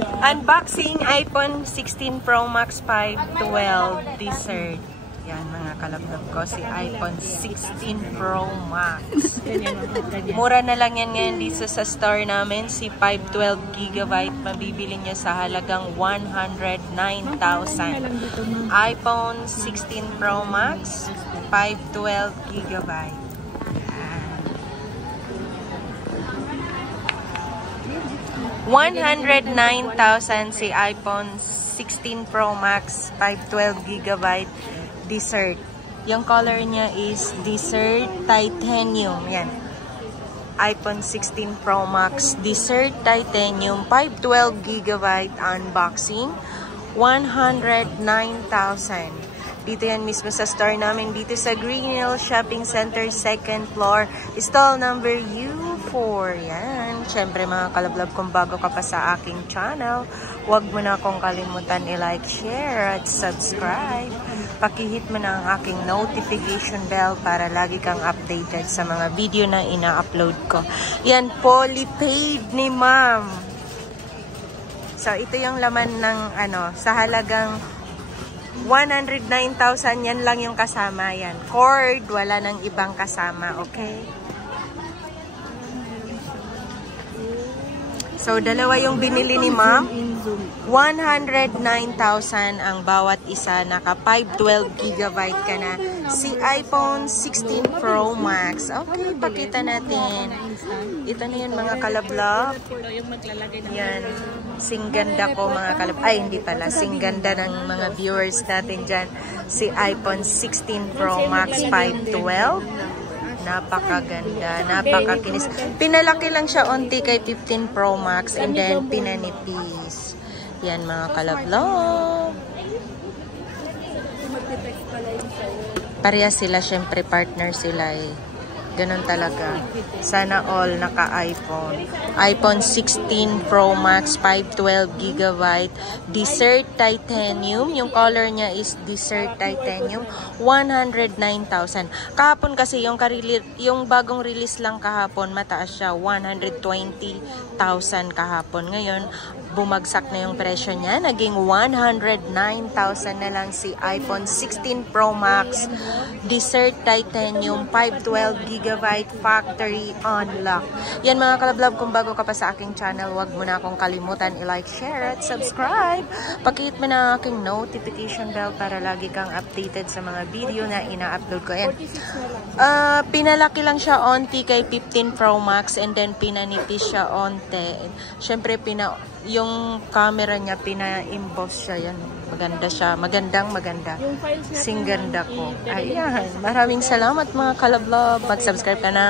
Unboxing iPhone 16 Pro Max 512 dessert. Yan mga kalablog ko, si iPhone 16 Pro Max. Mura na lang yan ngayon dito sa store namin. Si 512GB mabibili niya sa halagang 109,000. iPhone 16 Pro Max 512GB. 109,000 si iPhone 16 Pro Max 512GB dessert. Yung color niya is Dessert Titanium. Yan. iPhone 16 Pro Max Dessert Titanium 512GB unboxing. 109,000. Dito yan mismo sa store namin. Dito sa Green Hill Shopping Center, 2nd floor. Stall number U4. Yan. Siyempre mga kalablab, kung bago ka pa sa aking channel, huwag mo na akong kalimutan i-like, share, at subscribe. Pakihit mo na ang aking notification bell para lagi kang updated sa mga video na ina-upload ko. Yan, polypaid ni ma'am. So, ito yung laman ng sa halagang 109,000, yan lang yung kasama yan. Cord, wala nang ibang kasama, okay? So, dalawa yung binili ni ma'am. 109,000 ang bawat isa. Naka 512GB ka na. Si iPhone 16 Pro Max. Okay, pakita natin. Ito na yun mga kalablog. Yan. Singganda ko mga kalablog. Ay, hindi pala. Singganda ng mga viewers natin dyan. Si iPhone 16 Pro Max 512. Napakaganda, napakakinis. Pinalaki lang siya onti kay 15 Pro Max and then pinanipis. Yan mga kalablog. Pareha sila, syempre partner sila eh. Ganun talaga. Sana all naka-iPhone. iPhone 16 Pro Max 512GB Dessert Titanium. Yung color niya is Dessert Titanium. 109,000. Kahapon kasi yung bagong release lang kahapon, mataas siya. 120,000 kahapon. Ngayon, bumagsak na yung presyo niya. Naging 109,000 na lang si iPhone 16 Pro Max Dessert Titanium 512GB factory unlock. Yan mga kalablab, kung bago ka pa sa aking channel, wag mo na akong kalimutan i-like, share, at subscribe. Pakihit mo na aking notification bell para lagi kang updated sa mga video na ina-upload ko. And, pinalaki lang siya onti kay 15 Pro Max and then pinanipis siya onti. Siyempre, yung camera niya, pina-emboss siya. Yan. Maganda siya. Maganda. Singganda ko. Ayan. Maraming salamat mga kalablog. Mag-subscribe ka na.